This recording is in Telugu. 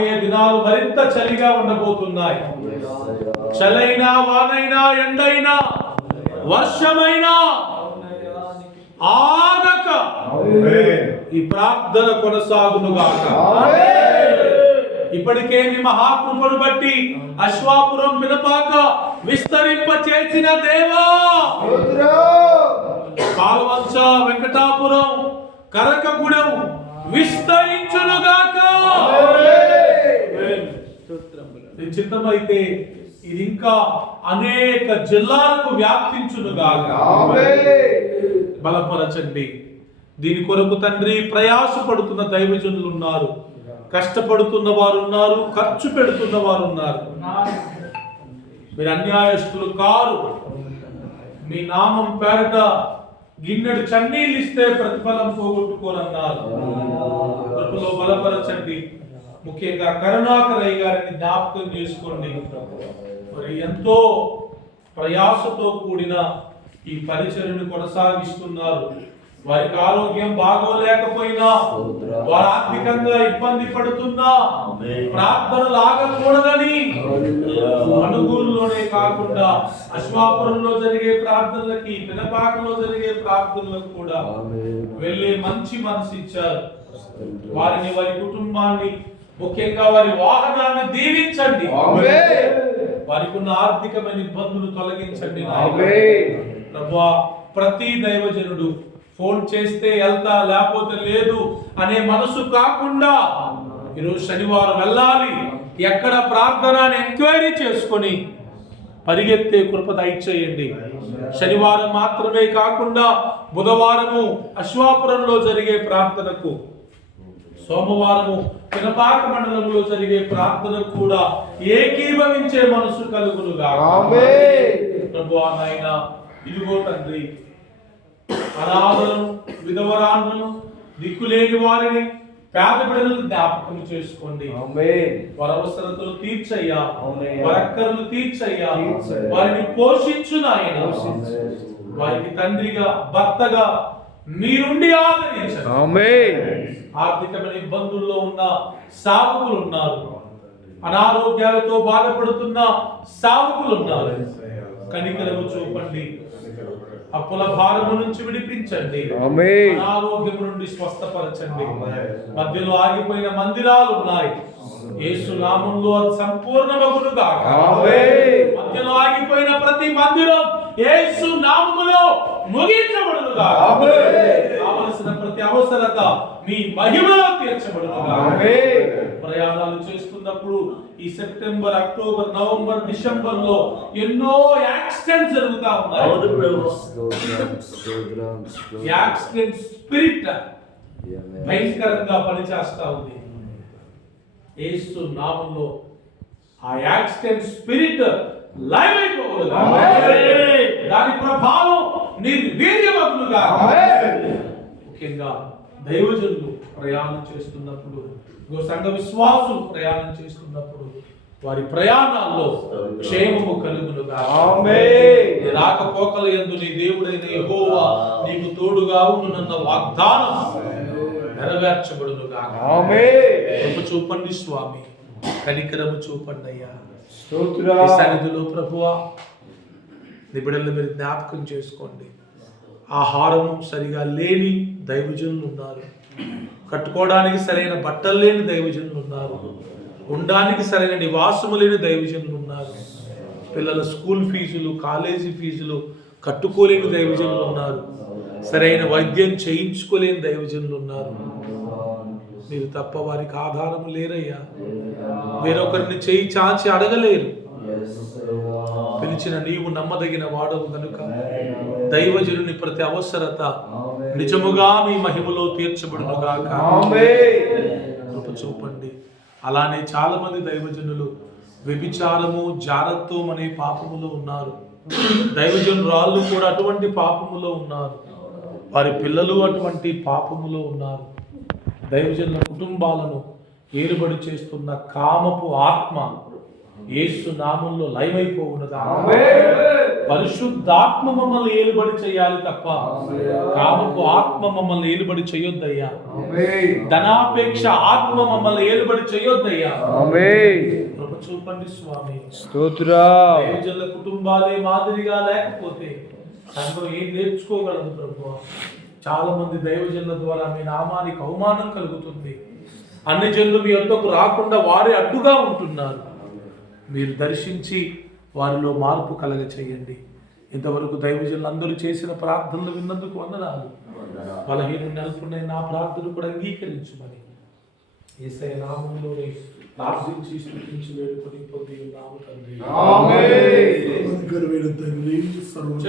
దినాలు మరింత చలిగా ఉండబోతున్నాయి. చలైనా వానైనా ఎండైనా వర్షమైనా ఆగక ఈ ప్రార్థన కొనసాగునుగాక. ఇప్పటికే మీ మహాకృపను బట్టి అశ్వాపురం పినపాక విస్తరింప చేసిన దేవా పాల్వంచ వెంకటాపురం కరకగూడెం విస్తరించునుగాక. చిత్తమైతే ఇది ఇంకా అనేక జిల్లాలకు వ్యాప్తించునుగాక. బలపరచండి. దీని కొరకు తండ్రి ప్రయాసపడుతున్న దైవజనులు ఉన్నారు కష్టపడుతున్న వారు ఉన్నారు ఖర్చు పెడుతున్న వారు ఉన్నారు మీరు అన్యాయస్తులు కారు. మీ నామం పేరట గిన్నెడు చన్నీళ్ళు ఇస్తే ప్రతిఫలం పోగొట్టుకోనన్నారు. కృపలో బలపరచండి. ముఖ్యంగా కరుణాకరయ్య గారిని జ్ఞాపకం చేసుకోండి. మరి ఎంతో ప్రయాసతో కూడిన ఈ పరిచర్ను కొనసాగిస్తున్నారు. వారికి ఆరోగ్యం బాగోలేకపోయినా వారు ఆర్థికంగా ఇబ్బంది పడుతున్నా ప్రార్థనలు ఆగకూడదని అనుగూలులోనే కాకుండా అశ్వాపురంలో జరిగే ప్రార్థనలకి పినపాకలో జరిగే ప్రార్థనలకు కూడా వెళ్ళే మంచి మనసు ఇచ్చారు. వారిని వారి కుటుంబాన్ని ముఖ్యంగా వారి వాహనాన్ని దీవించండి. వారికి ఉన్న ఆర్థికమైన ఇబ్బందులు తొలగించండి. ప్రభువా ప్రతి దైవజనుడు ఫోన్ చేస్తే వెళ్తా లేకపోతే లేదు అనే మనసు కాకుండా ఈరోజు శనివారం వెళ్ళాలి. ఎక్కడ ప్రార్థన అని ఎంక్వైరీ చేసుకొని పరిగెత్తే కృప దయచేయండి. శనివారం మాత్రమే కాకుండా బుధవారము అశ్వాపురంలో జరిగే ప్రార్థనకు సోమవారము పినపాక మండలంలో జరిగే ప్రార్థనకు కూడా ఏకీభవించే మనసు కలుగునుగా ప్రభు నాయన ఇదిగో తండ్రి అనాథలను విధవరాండ్లను దిక్కులేని వారిని పేద బిడ్డలను జ్ఞాపకం చేసుకోండి. వారి అవసరతలు తీర్చయ్యా. అవునయ్యా. వారి అక్కర్లు తీర్చయ్యా. వారిని పోషించు నాయన. వారికి తండ్రిగా భర్తగా మీరుండి ఆదరించండి. ఆర్థికమైన ఇబ్బందుల్లో ఉన్న సావుకులు ఉన్నారు అనారోగ్యాలతో బాధపడుతున్న సావుకులు ఉన్నారు కనికరము చూపండి. అప్పుల భారము నుంచి విడిపించండి. అనారోగ్యం నుండి స్వస్థపరచండి. మధ్యలో ఆగిపోయిన మందిరాలు ఉన్నాయి. యేసు నామంలో అది సంపూర్ణమగునుగా ఆమేన్. మధ్యలో ఆగిపోయిన ప్రతి మందిరం యేసు నామములో ముగించబడునుగా ఆమేన్. కావలసిన ప్రతి అవసరత మీ మహిమలో తీర్చబడునుగా ఆమేన్. ప్రయాణాలు చేస్తున్నప్పుడు ఈ సెప్టెంబర్ అక్టోబర్ నవంబర్ డిసెంబర్లో ఎన్నో యాక్సిడెంట్స్ జరుగుతా ఉన్నాయి యాక్సిడెంట్ స్పిరిట్ భయంకరంగా పనిచేస్తా ఉంది యేసు నామంలో ఆ యాక్సిడెంట్ స్పిరిట్ లైవ్ అయిపోవుగా ఆమేన్. దాని ప్రభావం నిర్వీర్యమగునుగా ఆమేన్. ముఖ్యంగా దైవజనులు ప్రయాణం చేస్తున్నప్పుడు ఇంకో సంఘ విశ్వాసులు ప్రయాణం చేస్తున్నప్పుడు వారి ప్రయాణాల్లో క్షేమము కలుగునుగా. రాకపోకల యందు నీ దేవుడైన యెహోవా నీకు తోడుగా ఉండునన్న వాగ్దానం నెరవేర్చబడునుగా చూపండి స్వామి. కనికరము చూపండి అయ్యా సన్నిధిలో ప్రభువా నీ బిడ్డలు మీరు జ్ఞాపకం చేసుకోండి. ఆహారం సరిగా లేని దైవజనులు ఉన్నారు. కట్టుకోవడానికి సరైన బట్టలు లేని దైవజనులు ఉన్నారు. ఉండడానికి సరైన నివాసము లేని దైవజనులు ఉన్నారు. పిల్లల స్కూల్ ఫీజులు కాలేజీ ఫీజులు కట్టుకోలేని దైవజనులు ఉన్నారు. సరైన వైద్యం చేయించుకోలేని దైవజనులు ఉన్నారు. మీరు తప్ప వారికి ఆధారం లేరయ్యా. వేరొకరిని చేయి చాచి అడగలేరు. పిలిచిన నీవు నమ్మదగిన వాడవు కనుక దైవజనుని ప్రతి అవసరత నిజముగా మీ మహిమలో తీర్చబడునుగాక కృప చూపండి. అలానే చాలా మంది దైవజనులు వ్యభిచారము జారత్వం అనే పాపములో ఉన్నారు. దైవజనురాళ్ళు కూడా అటువంటి పాపములో ఉన్నారు. వారి పిల్లలు అటువంటి పాపములో ఉన్నారు. దైవజనుల కుటుంబాలను ఏలుబడి చేస్తున్న కామపు ఆత్మ యేసు నామంలో లయమైపోవునదా పరిశుద్ధాత్మ మమ్మల్ని ఏలుబడి చేయాలి తప్ప కామపు ఆత్మ మమ్మల్ని ఏలుబడి చేయొద్దయ్యా. ధనాపేక్ష ఆత్మ మమ్మల్ని ఏలుబడి చేయొద్దయ్యా. కృప చూపండి స్వామి. స్తోత్రా. కుటుంబాలే మాదిరిగా లేకపోతే సంఘం ఏం నేర్చుకోగలదు ప్రభు? చాలా మంది దైవజనుల ద్వారా మీ నామానికి అవమానం కలుగుతుంది. అన్ని జనులు మీ వద్దకు రాకుండా వారే అడ్డుగా ఉంటున్నారు. మీరు దర్శించి వారిలో మార్పు కలగ చేయండి ఇంతవరకు దైవజనులు అందరూ చేసిన ప్రార్థనలు విన్నందుకు వందనాలు. బలహీన నెలకొన్న నా ప్రార్థన కూడా అంగీకరించమని. ఏసై నామంలోనే ప్రార్థించి స్థుతించి వేడుకొని పొంది ఉన్నాము తండ్రి.